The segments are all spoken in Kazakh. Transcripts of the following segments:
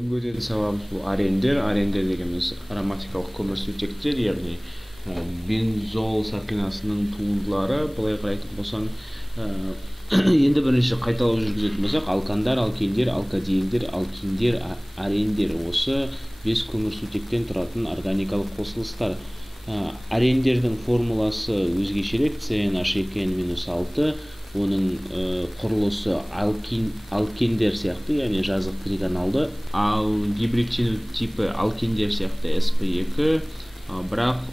Бүгін сабағымыз бұл арендер. Арендер дегеніміз ароматикалық көмірсутектер, яғни бензол сақинасының туындылары. Былай қарайтын болсаң, енді бірінші қайталау жүргізетін болсақ, алкандар, алкендер, алкадиендер, алкиндер, арендер. Осы 5 көмірсутектен тұратын органикалық қосылыстар. Арендердің формуласы өзгешерек, CnH2n-6. Оның құрылысы алкендер сияқты, яғни жазық тригоналды, ал гибридтену типі алкендер сияқты sp2, бірақ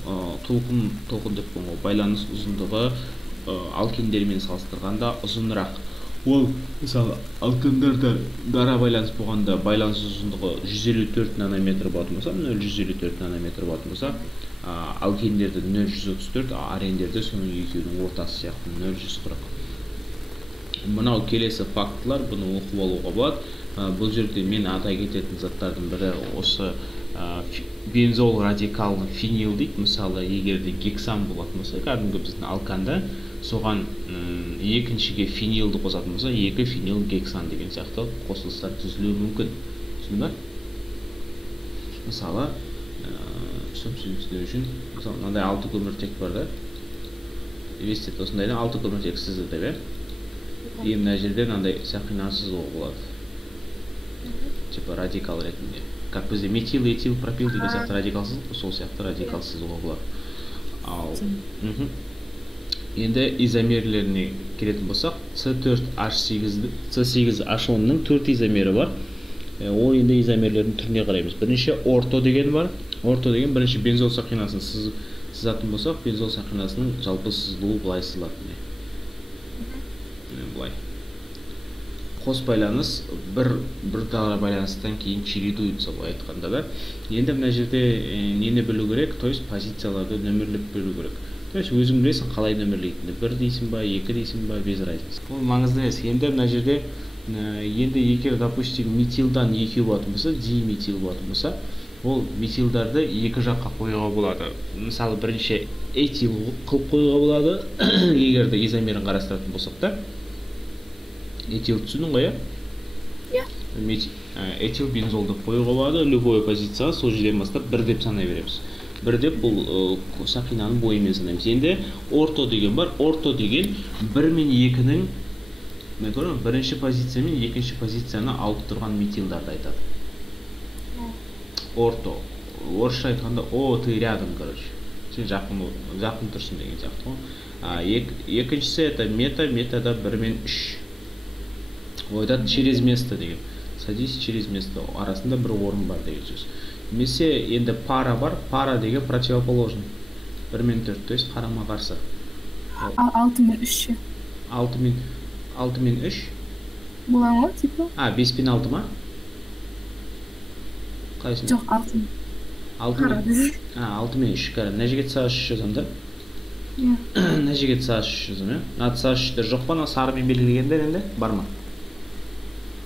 толқын деп қойған байланыс ұзындығы алкендермен салыстырғанда ұзынырақ. Ол мысалы алкендерде дара байланыс болғанда байланыс ұзындығы 154 нанометр болатын болса, 0,154 нанометр болатын болса, алкендерде 0,134, арендерде соның екеуінің ортасы сияқты 0,140. Мынау келесі фактылар, бұны оқып алуға болады. Бұл жерде мен атай кететін заттардың бірі осы бензол радикалын фенил дейді. Мысалы, егерде гексан болатын болса, кәдімгі біздің алканда, соған екіншіге фенилді қосатын болса, 2 фенил гексан деген сияқты қосылыстар түзілуі мүмкін. Түсіндің бе? Мысалы, түсіну үшін, мынандай 6 көміртек бар да. Елестет, осындайдан 6 көміртек сізді деп, и мына жерде мынандай сақинасыз болады. Типа радикал ретінде. Как бізде метил, этил, пропил деген сияқты радикалсыз, сол сияқты радикалсыз болады. Ал енді изомерлеріне келетін болсақ, C4H10-ның 4 изомері бар. Ол енді изомерлердің түріне қараймыз. Бірінші орто деген бар. Орто деген бірінші бензол сақинасын сызатын болсақ, бензол сақинасының жалпы сызылуы былай сызылады. Қос байланыс бір дара байланыстан кейін чередуется былай айтқанда да. Енді мына жерде нені білу керек, то есть позицияларды нөмірлеп білу керек. То есть өзің білесің қалай нөмірлейтінді. 1 дейсің ба, 2 дейсің ба, без разницы. Ол маңызды емес. Енді мына жерде енді егер допустим метилдан 2 болатын болса, диметил болатын болса, ол метилдарды екі жаққа қоюға болады. Мысалы, бірінші этил қылып қоюға болады, егерде изомерін қарастыратын болсақ та. Этил түсінің ғой, иә? Этил бензолды қоюға болады, любой позицияға сол жерден бастап 1 деп санай береміз. 1 деп бұл сақинаның бойымен санаймыз. Енді орто деген бар. Орто деген 1 мен 2-ның бірінші позиция мен екінші позицияны алып тұрған метилдарды айтады. Орто. Орысша айтқанда о, ты рядом, короче. Сен жақын тұрсың деген сияқты. Екіншісі это мета, метада 1 мен 3. Ойда через место деген. Садись через место. Арасында бір орын бар деген сөз. Немесе енді пара бар. Пара деген противоположный. 1 мен 4, то есть қарама қарсы. 6 мен 3. 6 мен 3. Бола ма, типа? 5 пен 6 ма? Қайсың? Жоқ, 6. 6 мен 3. Мына жерге сағаш 3 жазам да? Иә. Мына жерге сағаш 3 жазам, иә? Мына сағаш 3-тер жоқ па? Мына сарымен белгілегендер енді бар ма?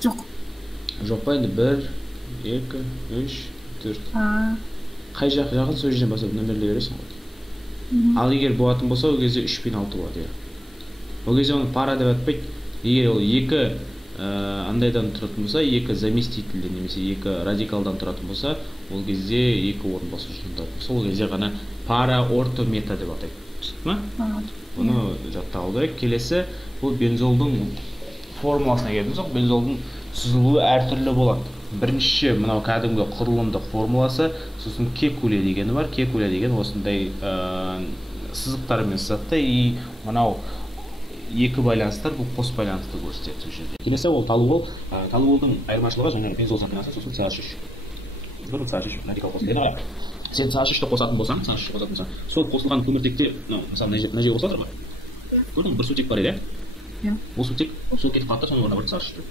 Жоқ. Жоқ па, енді 1, 2, 3, 4. Қай жақын сол жерден бастап нөмірлей бересің ғой. Ал егер болатын болса, ол кезде 3 пен 6 болады. Ол кезде оны пара деп атпайды. Егер ол 2 андайдан тұратын болса, 2 заместительден немесе 2 радикалдан тұратын болса, ол кезде 2 орын басушыдан. Сол кезде ғана пара, орто, мета деп атайды. Түсінді ма? Оны жаттау керек. Келесі, бұл бензолдың формуласына келдіңіз жоқ, бензолдың сызылуы әртүрлі болады. Бірінші мынау кәдімгі құрылымдық формуласы, сосын кекуле дегені бар. Кекуле деген осындай сызықтармен сызатты, и мынау екі байланыстар бұл қос байланысты көрсетеді сол жерде. Келесі ол талуол. Талуолдың айырмашылығы жаңағы бензол сақинасы, сосын CH3. Көрдің CH3 радикал қосылады. Сен CH3-ті қосатын болсаң, сол қосылған көміртекте, мысалы мына жерге қосылады ғой. Көрдің, бір сутек бар еді. Бұл сутек сол кетіп қалды, соны орнына бөлді CH3-ті.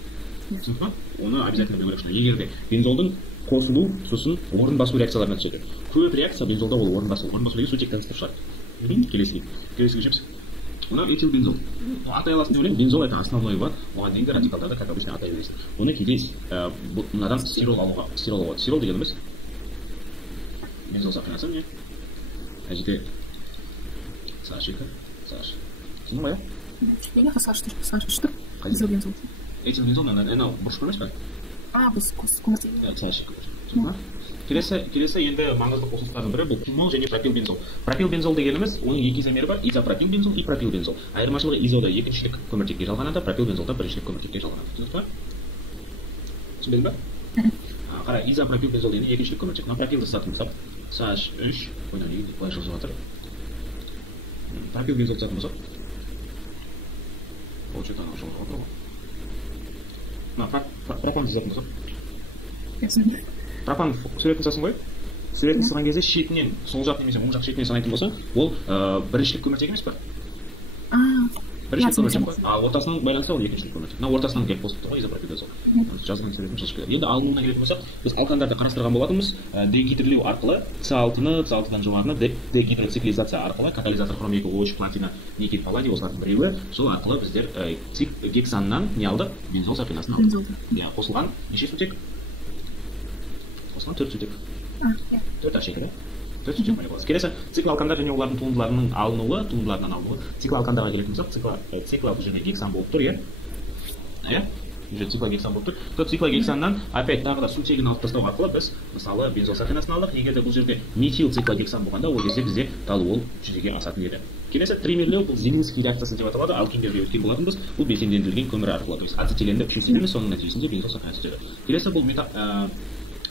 Түсінді ма? Оны обязательно білу керек. Егерде бензолдың қосылу, сосын орын басу реакцияларына түседі. Көп реакция бензолда ол орын басу. Орын басу деген сутектен ыстып шығады. Келесіге көшеміз. Оны этил бензол. Атай аласың деп ойлаймын. Бензол это основной бар. Оған дейінгі радикалдарды как обычно атай бересің. Оны кейде мынадан стирол алуға. Стирол дегеніміз бензол сақинасы міне. Мына жерде CH2. Түсіндің ба, иә? Неге CH3? Бензол. Этил бензол, анау бұрыш көрмес пе? біз көміртегі. Цяшек. Келесі енді маңызды қосылыстардың бірі бұл фенол және пропилбензол. Пропилбензол дегеніміз оның екі изомері бар, изопропилбензол и пропилбензол. Айырмашылығы изода екіншілік көміртекке жалғанады, пропилбензолда біріншілік көміртекке жалғанады. Түсіндің ба? Түсінбедің ба? Қара, изопропилбензол деген екіншілік көміртек. Мына пропилді сатып болсақ, CH3, ойнау неге былай жылжып жатыр. Пропилбензол сатып болсақ, ол что-то анау жылжып жатыр ғой. Мына пропан сатып болсақ, пропан суретін салсын ғой. Суретін салған кезде шетінен, сол жақ немесе оң жақ шетінен санайтын болса, ол біріншілік көміртек емес па? Біріншілік көміртек қой. Ортасынан байланысты ол екіншілік көміртек. Мына ортасынан келіп қосылып тұр ғой изопропилбензол. Жазылған суретін шашып кетеді. Енді алынуына келетін болсақ, біз алкандарды қарастырған болатынбыз. Дегидрлеу арқылы С6-дан жоғарыны дегидроциклизация арқылы катализатор хром 2 O3 платина никель палладий осылардың біреуі. Сол арқылы біздер гексаннан не алдық? Бензол сақинасын алдық. Қосылған неше сутек? Қосылған 4 сутек. 4 ашекері. 4 сутек более болады. Келесі цикл алкандар және олардың туындыларының туындыларынан алынуы. Цикл алкандарға келетін болсақ, цикл және гексан болып тұр, иә? Цикл гексан болып тұр. Цикл гексаннан опять тағы да сутегін алып тастау арқылы біз мысалы бензол сақинасын алдық. Егер де бұл жерде метил цикл гексан болғанда, ол кезде бізде талуол жүзеге асатын еді. Келесі тримерлеу бұл Зелинский реакциясы деп аталады. Алкиндерге өткен болатынбыз. Бұл белсендендірілген көмір арқылы. То есть ацетиленді күшейтеміз, соның нәтижесінде бензол сақинасы түседі. Келесі бұл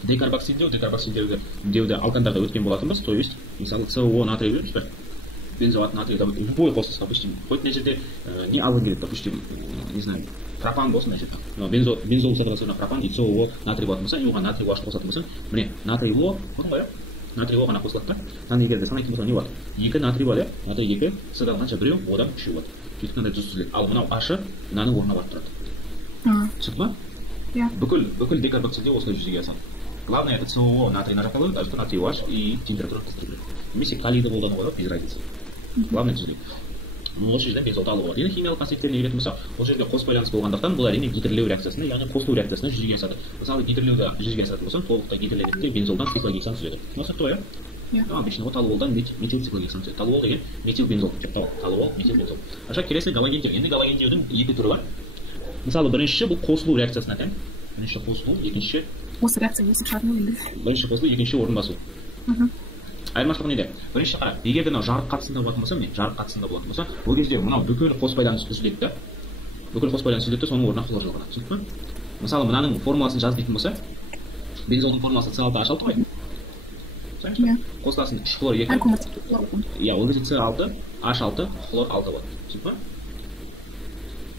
декарбоксилдеуді алкандарға өткен болатынбыз. То есть мысалы СО натрий береміз бе? Бензоат натрий, любой қосылыс, допустим, хоть мына жерде не алғың келеді, допустим, не знаю, пропан болсын мына жерде. Бензол сатырасына пропан и СО натрий болатын болса, и оған натрий OH қосатын болса, міне натрий О, көрдің ғой, натрий О ғана қосылады да. Сан егер де санайтын болса не болады? 2 натрий бар, натрий 2, С-дан қанша біреу, Одан 3 болады. Сөйтіп қандай тұз түзіледі. Ал мынау H-ы мынаның орнына барып тұрады. Түсіндің ба? Бүкіл декарбоксилдеу осылай жүзеге асады. Главное это СО натрийна жақалу, а что натрий OH и температура қыздырылады. Немесе калийді қолдануға да без разницы. Главное түзіледі. Осы жерден бензолды алуға болады. Енді химиялық қасиеттеріне келетін болсақ, бұл жерде қос байланыс болғандықтан бұл әрине гидрлеу реакциясына, яғни қосылу реакциясына жүзеге асады. Мысалы гидрлеуді жүзеге асатын болсаң, толықтай гидроленетте бензолдан циклогексан түзеді. Осы то, обычно талуолдан метил циклогексан түседі. Талуол деген метил бензол. Талуол метил бензол. Аша келесі галогендеу. Енді галогендеудің екі түрі бар. Мысалы біріншісі бұл қосылу реакциясына тән. Бірінші қосылу, екінші осы реакция өсіп шығару енді. Бірінші қосылу, екінші орын басу. Айырмашылығы неде? Бірінші қара, егер де мынау жарық қатысында болатын болса, жарық қатысында болатын болса, ол кезде мынау бүкіл қос байланыс үзіледі да. Бүкіл қос байланыс үзіледі, соның орнына хлор жалғанады. Түсіндің бе? Мысалы мынаның формуласын жаз дейтін болса, бензолдың формуласы С6H6 ғой. Қосыласын 3 хлор 2. Иә, ол кезде С6, H6, хлор 6 болады. Түсіндің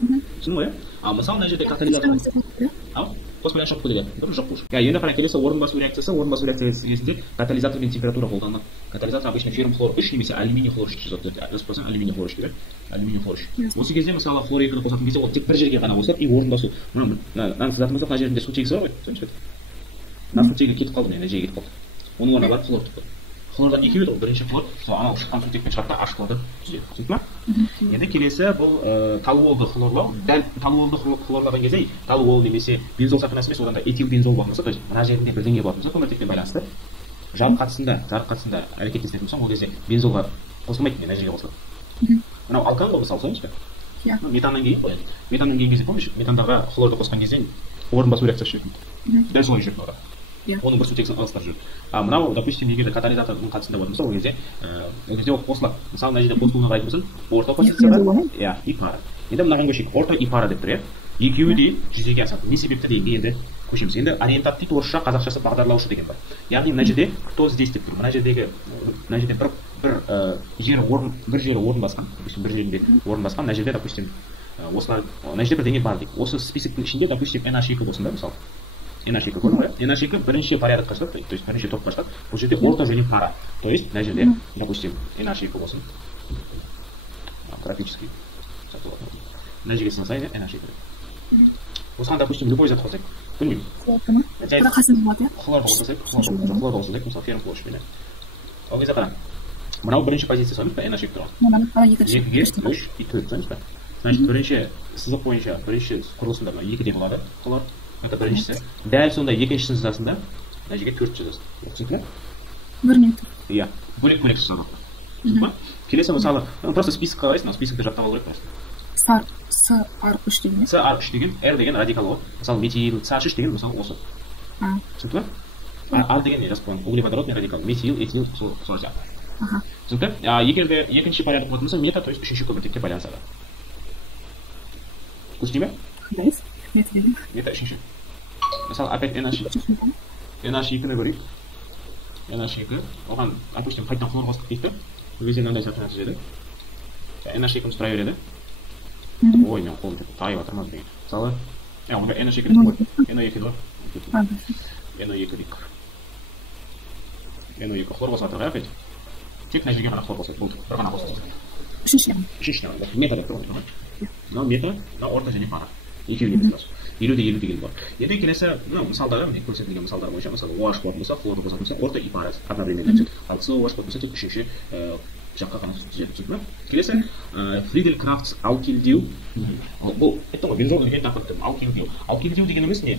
бе? Түсіндің ғой? Ал мысалы мына жерде катализатор қос байланыс жоқ көдеді. Жоқ бұл. Енді қара келесі орын басу реакциясы кезінде катализатор мен температура қолданылады. Катализатор обычно феррум хлор 3 немесе алюминий хлор 3 жазады. Жазып қойсаң алюминий хлор 3 керек. Алюминий хлор 3. Осы кезде мысалы хлор 2-ні қосатын кезде ол тек бір жерге ғана қосылады и орын басу. Мына сызатын болсақ, мына жерінде сутегісі бар ғой. Көрдіңіз бе? Мына сутегі кетіп қалды, мына жерге кетіп қалды. Оның орнына барып хлор тұқты. Хлордан екеуі ол бірінші хлор, сол анау шыққан сутекпен шығады да H хлорды түзеді. Түсіндің ба? Енді келесі бұл талуолды хлорлау. Дәл талуолды хлорлаған кезде талуол немесе бензол сақинасы емес, одан да этил бензол болатын болса, то есть мына жерінде бірдеңе болатын болса, көміртекпен байланысты жарық қатысында әрекеттесетін болсаң, ол кезде бензолға қосылмайды, мына жерге қосылады. Мынау алкан ғой, мысалы соңыз ба? Метаннан кейін қояды. Метаннан кейін кезде помнишь, метандағы хлорды қосқан кезде орын басу реакциясы жүреді. Дәл солай жүреді олар. Оның бір сутегісін алыстап жүреді. А мынау, допустим, егер де катализатордың қатысында болатын болса, ол кезде ол қосылады. Мысалы мына жерде қосылуына қарайтын болсаң, орта позицияда, иә, и пара. Енді мынаған көшейік, орта и пара деп тұр, иә. Екеуі де жүзеге асады. Не себепті дегенге енді көшеміз. Енді ориентат дейді, орысша, қазақшасы бағдарлаушы деген бар. Яғни мына жерде кто здесь деп тұр. Мына жерде бір жері орын басқан, допустим, бір жерінде орын басқан, мына жерде, допустим, осылар, мына жерде бірдеңе бар дейді. Осы списоктың ішінде, допустим, NH2 болсын да, мысалы. NH2 көрдің ғой? NH2 бірінші порядокқа жатады, то есть бірінші топқа жатады. Бұл жерде орта және пара. То есть мына жерде, допустим, NH2 болсын. Графический. Мына жерге сынсайын, NH2. Осыған, допустим, любой зат қосайық. Білмеймін. Қасында болады, иә? Хлорды қосайық, мысалы феррум хлор үшпен. Ол кезде қара. Мынау бірінші позиция соңыз ба? NH2 тұрған. 2-ге 3 и 4 соңыз ба? Значит, бірінші сызық бойынша, бірінші құрылысында 2-де болады хлор. Это біріншісі. Дәл сонда екіншісін сызасында, мына жерге 4 жазасың. Түсіндің бе? 1 минут. Иә, бөлек-бөлек жазады. Келесі мысалы, просто списокқа қарайсың, списокты жаттап алу керек просто. С-3 деген. С-3 деген R деген радикал ғой. Мысалы метил С3 деген мысалы осы. Түсінікті ме? R деген не жазып қойған? Углеводородный радикал. Метил, этил сол сияқты. Түсінікті? Егер де екінші порядок болатын болса, мета, то есть үшінші көміртекте байланысады. Көрсетей ме? Қандай? Мета деген. Мета үшінші. Мысалы, опять NH2-ні көрейік. NH2, оған, допустим, қайтадан хлор қостық дейді. Бұл кезде мынандай сақина түзеді. NH2-іміз тұра береді. Ой, мен қолым тайып атырмаз деген. Мысалы, онда NH2 дейін ғой. NO2 бар. NO2 дейік. NO2 хлор қосады ғой, опять. Тек мына жерге ғана хлор қосады. Болды, бір ғана қосады. Үшінші. Мета деп тұрған. Мынау мета, мынау орта және пара. Екеуіне біз lazım. 50-50 деген бар. Енді келесі, мысалдары, көрсетілген мысалдар бойынша, мысалы, OH болатын болса, хлорды қосатын болса, орта и пара одновременно түседі. Ал SOH болатын болса, тек үшінші жаққа ғана түзеді. Түсінді ме? Келесі, Friedel-Crafts алкилдеу. Бұл, айттым ғой, бензол деген тақырыпты. Алкилдеу. Алкилдеу дегеніміз не?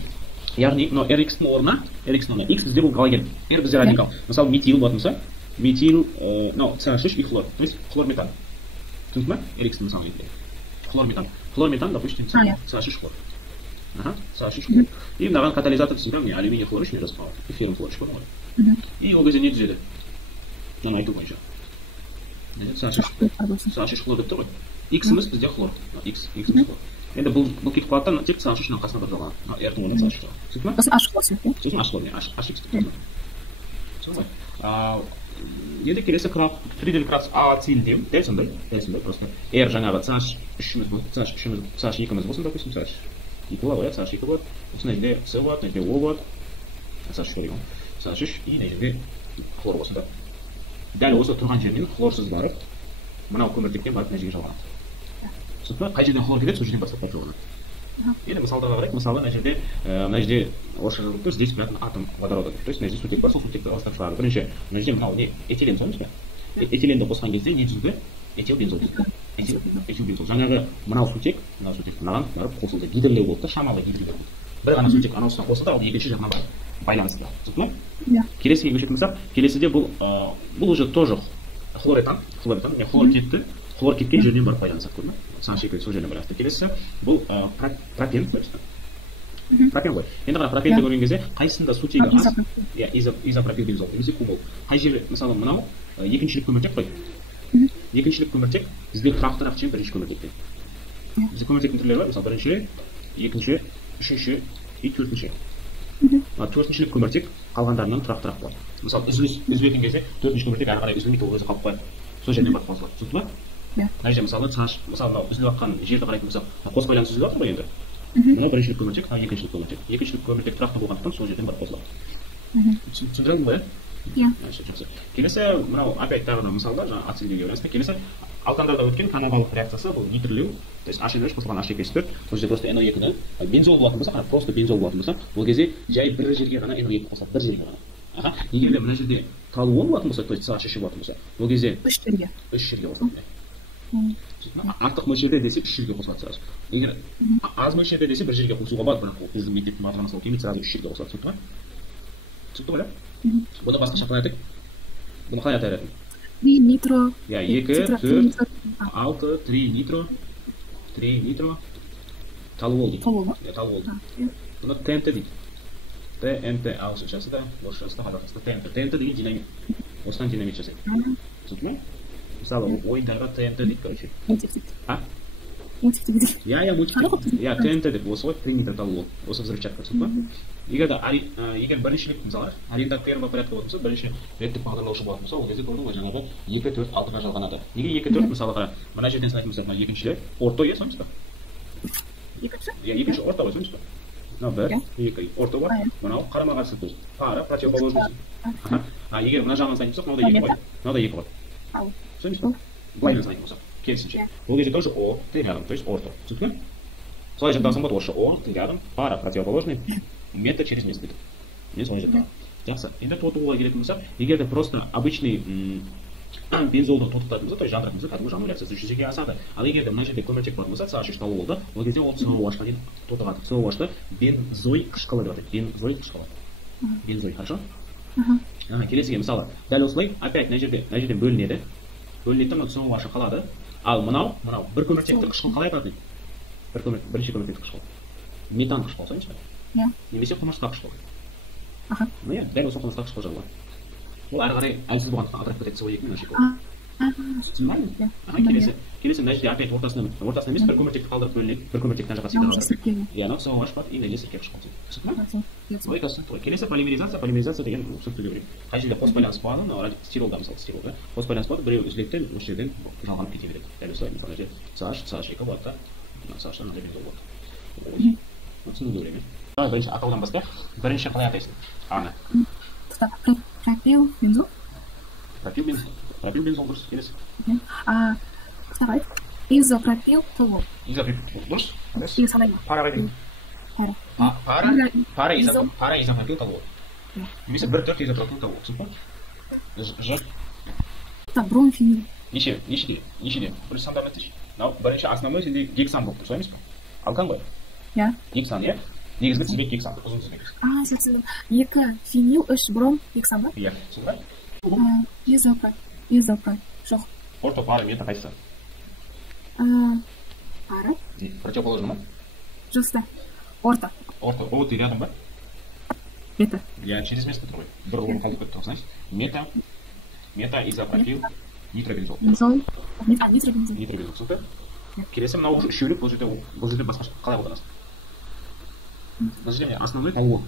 Яғни, RX-ның орнына, X бізде бұл галоген, R бізде радикал. Мысалы, метил болатын болса, метил, CH3 и хлор, то есть хлор-метан. Түсінді ме? RX-ның мысалы егде. Хлор-метан, допустим, CH3 хлор. CH3 хлор. И мынаған катализатор түсінді, алюминий хлор үшін жазып қалады. Феррум хлор үшін ғой. И ол кезде не түзеді? Мынаны айту бойынша. CH3 хлор деп тұр ғой. X-іміз бізде хлор. X-іміз хлор. Енді бұл кетіп қалады, тек CH3-нің қасына бір жалған. R-дің орнына CH3 жалған. Түсінді ме? Осы H хлор сияқты. Сосын H хлор, HX деп тұрды. Түсінді ғой? Енді келесі Friedel-Crafts ацилдеу, дәл сондай, просто R жаңағы CH3-іміз болды, CH2-іміз болсын, допустим, CH2 болады, CH2 болады, осындай жерде С болады, мына жерде О болады, CH3 деген, CH3 и мына жерде хлор болсын да. Дәл осы тұрған жерінен хлорсыз барып, мынау көміртектен барып мына жерге жалғанады. Түсінді ме? Қай жерден хлор келеді, сол жерден бастап барып жалғанады. Енді мысалдарға қарайық, мысалы мына жерде орысша жазылып тұр, здесь прятан атом водорода. То есть мына жерде сутек бар, сол сутекті алыстап шығарады. Бірінші, мына жерде мынау не? Этилен соңыз ба? Этиленді қосқан кезде не түзілді? Этилбензол түзілді. Этилбензол. Жаңағы мынау сутек, мынаған барып қосылды. Гидрлеу болды да, шамалы гидрлеу болды. Бір ғана сутек анауысына қосылды, ал екінші жағынан барып байланысты. Түсінді ме? Келесіге көшетін болсақ, келесіде бұл уже тоже хлоретан, хлор кеткен жерінен барып байланысады, көрді ме? CH2 сол жерінен байланысты. Келесі бұл пропен, ғой. Енді қара пропенді көрген кезде қайсында сутегі аз, изопропилбензол немесе кумол. Қай жері, мысалы мынау екіншілік көміртек қой. Екіншілік көміртек бізде тұрақтырақ ше бірінші көміртектен. Бізде көміртектің түрлері бар, мысалы бірінші, екінші, үшінші и төртінші. Төртіншілік көміртек қалғандарынан тұрақтырақ болады. Мысалы үзілетін кезде төртінші көміртек әрі қарай үзілмейді, ол өзі қалып қояды. Сол жерден барып қосылады. Түсінді ме? Мына жерде мысалы мынау үзіліп жатқан жерді қарайтын болсақ, қос байланыс үзіліп жатыр ғой енді. Мынау біріншілік көміртек, мынау екіншілік көміртек. Екіншілік көміртек тұрақты болғандықтан сол жерден барып қосылады. Түсіндірдің ба? Иә. Жақсы. Келесі мынау опять тағы да мысалдар, жаңа ацилдеуге байланысты. Келесі алкандарда өткен канадалық реакциясы бұл нитрлеу, то есть H3 қосылған H2S4, бұл жерде просто NO2-ні бензол болатын болса, просто бензол болатын болса, бұл кезде жай бір жерге ғана NO2 қосылады, бір жерге ғана. Егер де мына жерде талуон болатын болса, то есть CH3 болатын болса, бұл кезде үш жерге қосылады. Артық мөлшерде десе үш жерге қосылады сразу. Егер аз мөлшерде десе бір жерге қосуға болады, бірақ біздің мектептің бағдарламасы сол келмейді, сразу үш жерге қосылады. Түсінді ме? Түсінді ғой? Бұны басқаша қалай айтайық? Бұны қалай атар едім? 3 нитро. Иә, 2, 4, 6, 3 нитро, талуол дейді. Талуол. Бұны ТНТ дейді. ТНТ ағылшыншасы да, орысшасы да, қазақшасы да ТНТ. ТНТ деген динамит. Осыдан динамит жасайды. Түсінді ме? Мысалы, ойындарға ТНТ дейді, короче. Мультик дейді. Иә, ТНТ деп, осы ғой, тринитро-талуол. Осы взрывчатка, түсінді ме? Егер біріншілік, мысалы, ориентат первого порядка болатын болса, бірінші реттік бағдарлаушы болатын болса, ол кезде көрді ғой, жаңағы 2-4-6-ға жалғанады. Неге 2-4, мысалы, қара, мына жерден санайтын болса, мына екіншілер, орто е, соңыз ба? Екінші орто ғой, соңыз ба? Мынау 1, 2, орто бар, мынау қарама қарсы тұз. Пара, противоположный. Егер мына жағынан санайтын болсақ, мынау да 2 ғой. Соңыз ба? Былаймен санайтын болсақ, керісінше. Ол кезде тоже О, ты рядом, то есть орто. Түсінді ме? Солай жақтағсын болады, орысша О, ты рядом, пара, противоположный. Мета через место. Не солай жақтағы. Жақсы. Енді тотығуға келетін болсақ, егер де просто обычный бензолды тотықтатын болса, то есть жандыратын болса, кәдімгі жану реакциясы жүзеге асады. Ал егер де мына жерде көміртек болатын болса, CH3 талуолды, ол кезде ол COH-қа дейін тотығады. COH-ты бензой қышқылы деп атайды. Бензой қышқылы. Бензой, хорошо? Келесіге мысалы, дәл осылай, опять мына жерден бөлінеді. Бөлінеді, мына COH қалады. Ал мынау бір көміртекті қышқыл қалай атады? бірінші көміртек қышқыл. Метан қышқыл, соңыз ба? Иә. Немесе құмырсқа қышқыл. Аха. Ну иә, дәл осы құмырсқа қышқыл жағылады. Ол әрі қарай әлсіз болғандықтан атырап кетеді CO2 мен шекол. Келесі мына жерде опять ортасына емес бір көміртекті қалдырып бөлінеді, бір көміртектен жаққа сыйдырады. Яғни CO H и есірткі қышқыл. Түсіндің бе? Келесі полимеризация деген түсінікті керек. Қай жерде қос байланыс болады, мына стиролда мысалы стирол да. Қос байланыс болады, біреу үзіледі, осы жерден жалғанып кете береді. Дәл осылай мысалы жерде CH2 болады да. Мына CH-тан мынандай бензол болады. Түсінуге ойлаймын. Бірінші атаудан бастайық. Бірінші қалай атайсың? Аны. Пропил бензол. Пропил бензол дұрыс. Келесі. Второй. Изопропил толуол. Дұрыс. И салайын. Пара қайда? Пара изопропил толуол. Немесе 1,4 изопропил толуол. Түсіндің бе? Так, бромфенил. Нешеде? Бірінші сандар мәтсеш. Бірінші основной сенде гексан болып тұр, сол емес пе? Алкан ғой? Иә. Гексан, иә? Негізгі тізбек гексан, ұзын тізбек. Сөйтсін. 2 фенил, 3 бром, гексан ба? Иә, солай. Изопропил. Жоқ. Орто, пара, мета қайсысы? Пара. Противоположный ма? Жоқста. Орта. О, ты рядом ба? Мета. Я через место трой. Бір орын қалдып кетті, знаешь? Мета, изопропил, нитробензол. Нитробензол. Нитробензол, супер. Келесі мынау уже үшеулік, бұл жерде басқаша қалай қолданасың? Бұл жерде основной толуол.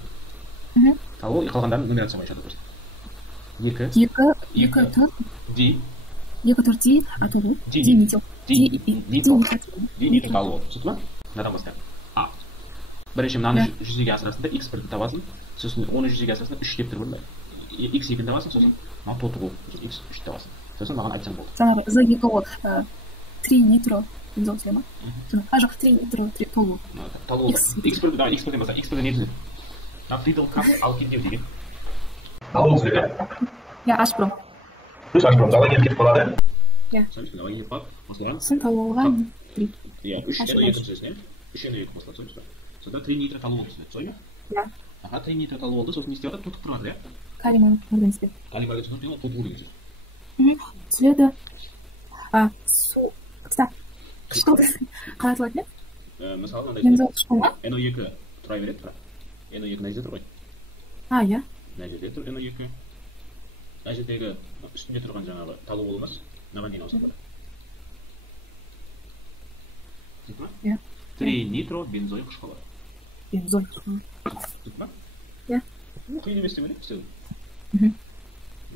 Толуол и қалғандарын нумерация бойынша дұрыс. 2 4 Ди. 2 4 Ди толуол. Диметил. Диметил толуол. Түсінді ма? Мынадан бастайық. Бірінші мынаны жүзеге асырасында X бірді табасың, сосын оны жүзеге асырасында 3 деп тұр бұрында. X 2-ді табасың, сосын мына тотығу, X 3 табасың. Сосын маған айтсаң болды. Жаңағы Z2 ол 3 нитро бензол сөйле ма? Жоқ, 3 нитро толуол. Толуол. X бірден баста, X бірден не түзеді? Нафридол кап алкиндеу деген. Толуол сөйле. Иә, H-бром. Плюс H-бром, залоген кетіп қалады. Иә. Сөйлесің, залоген кетіп қалады. Масылған? Сын толуолға 3. Иә, 3 түсесің, 3 2 масылады, сөйлесің. Сонда 3 нитро толуол түсінеді, солай ма? Иә. 3 нитро толуолды, сосын не істеп жатыр? Тотып тұрады, иә? Калий марганецпен. Калий марганецпен тотығу деген сөз. Следа су кітап қышқыл қалай аталады не? Мысалы мынандай бензол қышқыл ма? NO2 тұра береді тұра. NO2 мына жерде тұр ғой. Иә. Мына жерде тұр NO2. Мына жердегі үстінде тұрған жаңағы толуол болмас, мынаған дейін ауысып болады. Түсінді ма? Иә. 3 нитро бензой қышқылы. Бензой қышқылы. Түсінді ма? Иә. Қиын емес деп ойлаймын істеу.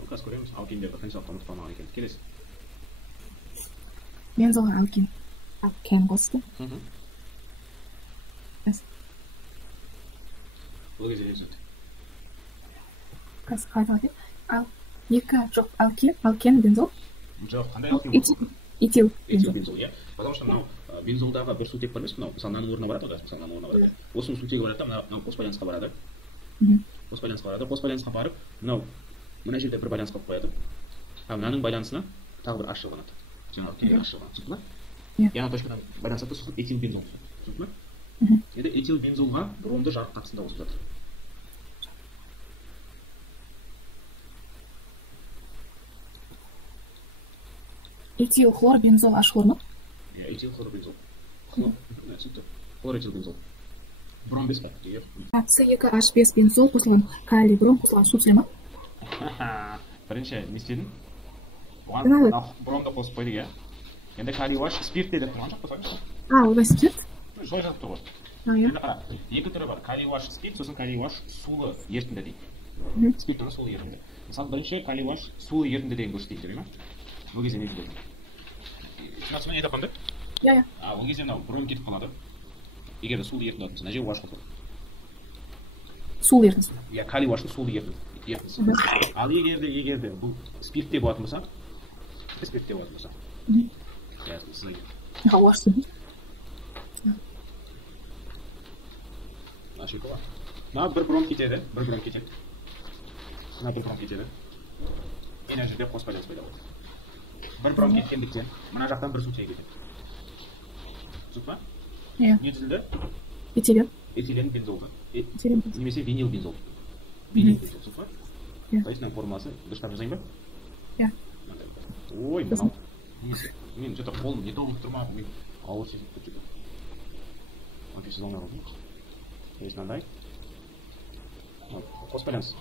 Қазір көреміз, алкендерді қиыншылықтан ұмытып қалмаған екен. Келесі. Бензол алкен. Алкен қосты. Бұл кезде не түсінді? Қазір қалай аталады? Жоқ, алкен бензол. Жоқ, қандай алкен болды? Этил бензол, иә. Потому что мынау бензолдағы бір сутек бар емес, мынау мысалы мынаның орнына барады, мысалы мынаның орнына барады. Осының сутегі барады да, мынау қос байланысқа барады. Қос байланысқа барып, мына жерде бір байланыс қалып қояды. Мынаның байланысына тағы бір H шығанады. Жаңағы келесі H шығанады. Түсінді ма? Яғни точкадан байланысады, сосын этил бензол. Түсінді ма? Енді этил бензолға бромды жарық қатысында қосып жатыр. Этил хлор бензол H хлор ма? Иә, этил хлор бензол. Хлор этил бензол. Бром без па? C2H5 бензол қосылған калий бром қосылған су сөйле ма? Бірінші не істедің? Бұған бромды қосып қойдық, иә? Енді калий UH спирт деді. Тұрған жоқ па? Олай спирт? Солай жазып тұр ғой. Енді қара, екі түрі бар. Калий UH спирт, сосын калий UH сулы ертінді дейді. Спирт түрі сулы ертінді. Мысалы бірінші калий UH сулы ертінді деген көрсетейік, деді ма? Бұл кезде не дейді? Шынатысымен не тапқанды? Иә. Ол кезде мынау бром кетіп қалады. Егер сулы ертінді атымыз, мына жер UH қосылады. Сулы ертінді? Иә, калий UH сулы ертінді. Ал егерде бұл спиртте болатын болса, спиртте болатын болса. UH сулы. Мына бір бром кетеді, Мына бір бром кетеді. Мына жерде қос байланыс пайда болады. Бір бром кеткендіктен, мына жақтан бір сутегі кетеді. Түсінді ма? Иә. Не түзілді? Этилен бензолды. Немесе винил бензол. Түсінді ма? Поясының формуласы дұрыстап жазайын ба? Иә. Ой, мынау. Мен что-то қолым не толып тұрмаған, мен ауыр сезіп тұр. Конфетсіз алмай қалдым. Есть мынандай. Қос байланыс.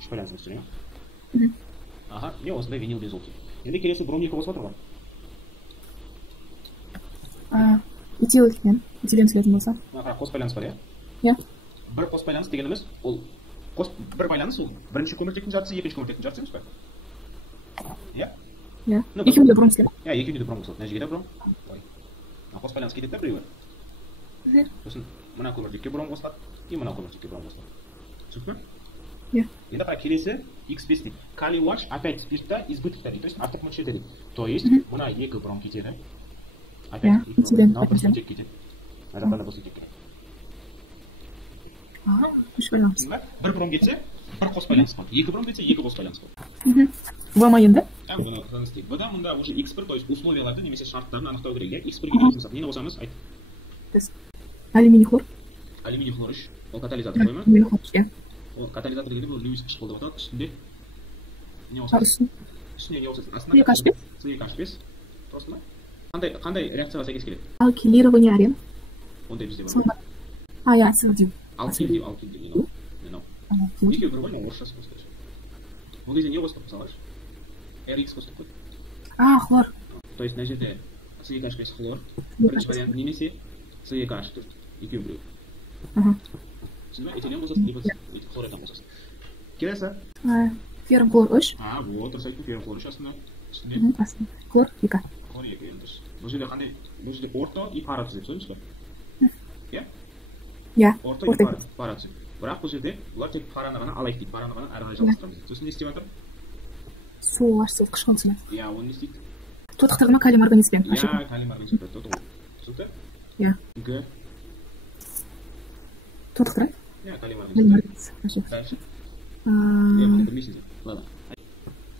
Үш байланысымыз тұр, иә? Аха, не осындай винил бензол тұр. Енді келесі бром 2 қосып отыр ғой. Этилен сөйлейтін болса. Аха, қос байланыс бар, иә? Иә. Бір қос байланыс дегеніміз, ол бір байланыс ол бірінші көміртектің жартысы, екінші көміртектің жартысы емес пе? Иә? Иә. Екеуінде бром істеледі. Иә, екеуінде де бром қосылады. Мына жерге де бром. Қос байланыс кетеді да біреуі. Сосын мына көміртекке бром қосылады, и мына көміртекке бром қосылады. Түсініп пе? Иә. Енді қара келесі X5 дейді. Калий OH опять спиртта избытокта дейді, то есть артық мөлшерде дейді. То есть мына екі бром кетеді. Опять бір сутек кетеді. Мына жақтан да бір сутек кетеді. Үш байланыс. Бір бром кетсе, бір қос байланыс қалады. Екі бром кетсе, екі қос байланыс қалады. Бұма енді? Бұны істейік. Бұда мұнда уже X1, то есть условияларды немесе шарттарын анықтау керек. X1-ге келетін сақ. Нені қосамыз? Айт. Алюминий хлор. Алюминий хлор үш. Ол катализатор қойма? Алюминий хлор, иә. Ол катализатор дегенде бұл Льюис қышқылды отырады. Үстінде не қосады? Үстіне не қосады? Астына C-H5. Просто қандай реакцияға сәйкес келеді? Алкилирование арен. Ондай бізде бар. Иә, сілдеу. Алкил деген. Екеу бір ғой, орысшасы қосады. Ол кезде не қостық мысалға? RX қостық қой. Хлор. То есть мына жерде C-H5 хлор, бірінші вариант немесе C-H4. Екеу біреу. Этилен қосасың, либо хлоретан қосасың. Келесі? Феррум хлор 3. Вот, дұрыс айттың, феррум хлор 3 астында. Үстінде? Хлор 2. Хлор 2, дұрыс. Бұл жерде қандай? Бұл жерде орто и пара түзеп сөйлеміз ба? Иә? Иә. Орто и пара түзеп. Бірақ бұл жерде бұлар тек параны ғана алайық дейді, параны ғана әрі қарай жалғастырамыз. Сосын не істеп жатыр? Су ашсыз қышқылын түсінеді. Иә, оны не істейді? Тотықтығына калий марганецпен. Иә, калий марганецпен тотығы. Түсінікті? Иә. Г. Тотықтырады? Иә, калий марганец. Дальше. Бұны білмейсіңдер. Ладно.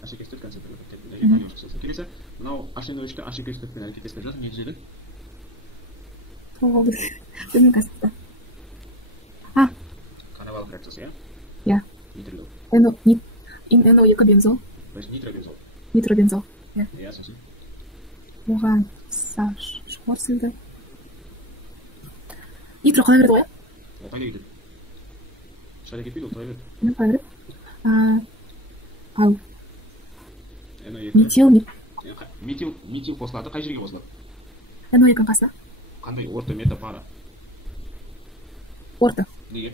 H2 концентраты. Келесі, мынау HNO3-ті H2-пен әрекеттестіріп жатыр, не түзеді? Білмеймін қазір. Канавалық реакциясы, иә? Иә. Нитрлеу. NO2 бензол. То есть нитробензол. Нитробензол. Иә, сосын. Оған хлор сілді. Нитро қалай берді ғой? Ол қайда кетеді? Шайда кетпейді, ол қалай берді? Қалай берді? Ал. Метил қосылады, қай жерге қосылады? NO2 қасы? Қандай? Орта, мета, пара? Орта. Неге?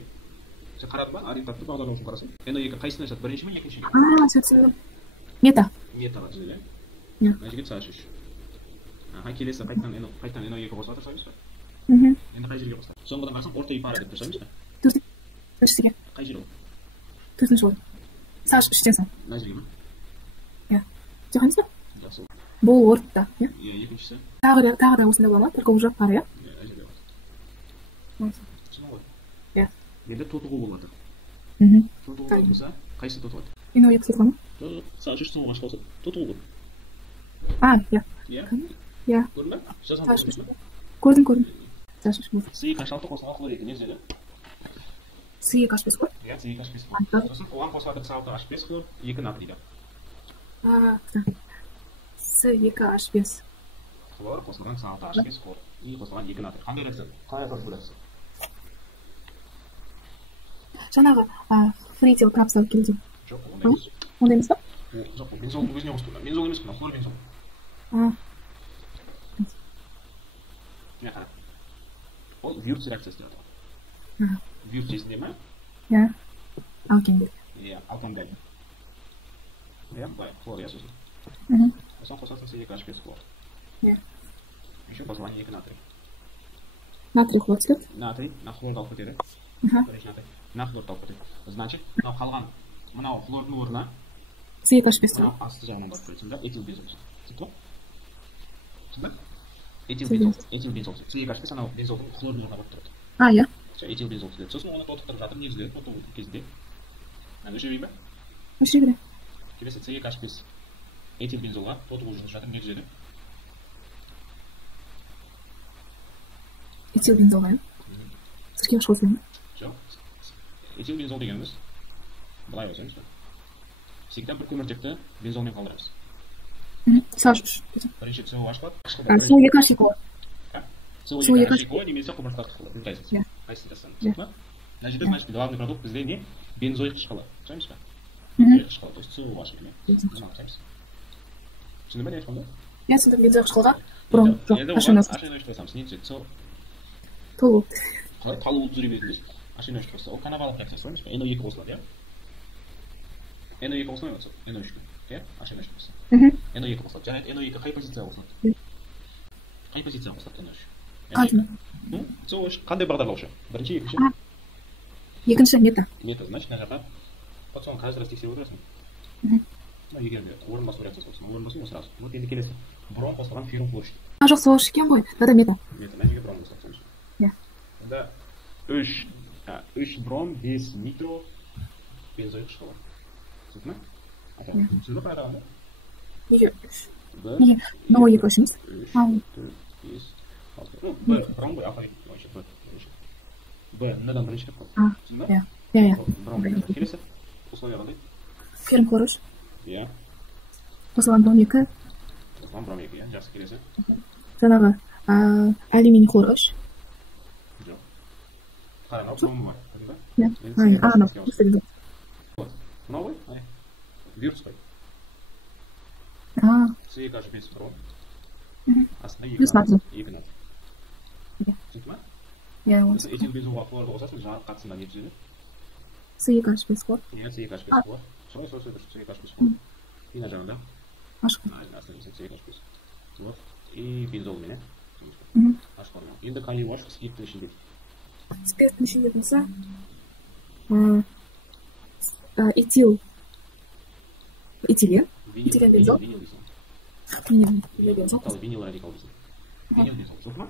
Сен қарадың ба? Ориентатты бағдарлау үшін қарасың. NO2 қайсына жатады? Бірінші ме, екіншіге? Сөйтсің. Мета. Метаға түзелі. Иә. Мына жерге CH3. Келесі қайтадан NO2 қосылады тұрсаймыз ба? Енді қай жерге қосылады? Соңғыдан қарасаң, орта и пара деп тұрсаймыз ба? Төртіншіге. Қай жер ол? Төртінші орын. CH3-тен соң. Мына жерге ма? Иә. Жоқаңыз ба? Жақсы. Бұл орта. Иә, екіншісі? Тағы да осында бола ма? Только уже пара, иә? Иә, әй жерге болады. Түсіну ғой? Иә. Енді тотығу болады. Тотығу болса, қайсы тотығады? NO2 сетіға ма? CH3 соңғы ашық болса, тотығу ғой. Иә. Иә? Иә. Көрдің ба? Көрдім. C-H6 қосылған хлор 2 не түзеді? C2H5 хлор? Иә, C2H5 хлор. Сосын оған қосылады C6H5 хлор, 2 натрийді. C2H5 хлор қосылған C6H5 хлор и қосылған 2 натрий. Қандай реакция? Қалай атады бұл реакция? Жаңағы фритил капсул келді. Жоқ, ондай емес. Ондай емес па? Жоқ, бензолдың өзіне қосты. Бензол емес, мына хлор бензол. Міне қара. Ол Вюрц реакциясы деп аталады. Вюрц есінде ме? Иә. Алкенгаль. Иә, алкенгаль. Иә, былай, хлор иә сосын. Сосын қосасың C2H5 хлор. Иә. Еще қосылған 2 натрий. Натрий хлор түседі? Натрий, на хлорды алып кетеді. Бірінші натрий, на хлорды алып кетеді. Значит, мынау қалған, мынау хлордың орнына C2H5 мынау асты жағынан барып кетсін да, этил бензол. Түсінді? Түсінді? Этил бензол. C2H5 анау бензолдың хлордың орнына барып тұрады. Иә. Этил бензол түзеді. Сосын оны тотықтырып жатыр, не түзеді? Тотығу кезінде. Өшірмей ме? Өшірмей. Келесі C2H5 этил бензолға тотығу жүріп жатыр, не түзеді? Этил бензолға, иә? Сірке ашық өтілемін? Жоқ. Этил бензол дегеніміз былай өсеміз ба? Всегда бір көміртекті бензолмен қалдырамыз. CH3. Бірінші COH бар. Сол 2H2 хлор. СО2 H2O немесе құмырсқа қышқылы. Біз қайсысы? Иә. Қайсысын жасаймыз? Иә. Мына жерде значит главный продукт бізде не? Бензоид қышқылы. Түсінеміз ба? Мгм. Бензоид қышқылы, то есть СО2 иә. Мына жасаймыз. Түсіндің ба не айтқанымды? Иә, сонда бензоид қышқылға бром жоқ, Енді H2O оған H2O қосамыз. Не түседі? толу. Қалай талуы жүре береді. H2O қосса, ол канавалық реакциясы емес па? NO2 қосылады, иә? NO2 қосылмай ма сол? NO3. Иә? H2O қосса. Мгм. NO2 қосылады. Және NO2 қай позицияға қосылады? Қай позицияға қосылады NO3? Қандай? Сол қандай бағдарлаушы? Бірінші, екінші? Екінші мета. Мета, значит, мына жаққа вот соны каждый раз тексеріп отырасың. Мгм. Егер орын басу реакциясы болса, орын басу сразу. Вот енді келесі. Бром қосылған феррум хлорид. Жоқ, соғыш екен ғой. Мына мета. Мета, мына жерге бром қосылады. Иә. Онда 3 бром 5 нитро бензоид қышқылы. Түсіндің ме? Түсіндің ба қарағанда? Неге? Бір, Неге? NO2 қосамыз. 3, Ал. 4, 5, 6. Ну, Б, бром ғой, алфавит бойынша Б. Б, мынадан бірінші қылып. Түсіндің ба? Иә. Иә. Бром келесі. Условия қандай? Феррум хлорид. Иә. Қосылған бром 2. Бром 2, иә. Жақсы келесі. Жаңағы алюминий хлорид. Жоқ. Қараңғы бромы бар. Иә. Анау. Мынау ғой? Вирус қой. C2H5 бром. Астында Плюс натрий. 2 натрий. Иә. Түсіндің ма? Иә, осы. Этил бензолға хлорды қосасың, жаңағы қатысында не түзеді? C2H5 хлор. Иә, C2H5 хлор. Солай дұрыс, C2H5 хлор. И мына жағында Ашқы. C2H5. Вот. И бензолмен, иә? Мгм. Ашқармен. Енді қай уаш спирттің ішінде? Спирттің ішінде болса, этил. Этилен. Этилен бензол. Винил дейсің. Винил бензол. Ал винил радикал дейсің. Винил бензол. Жоқ ма?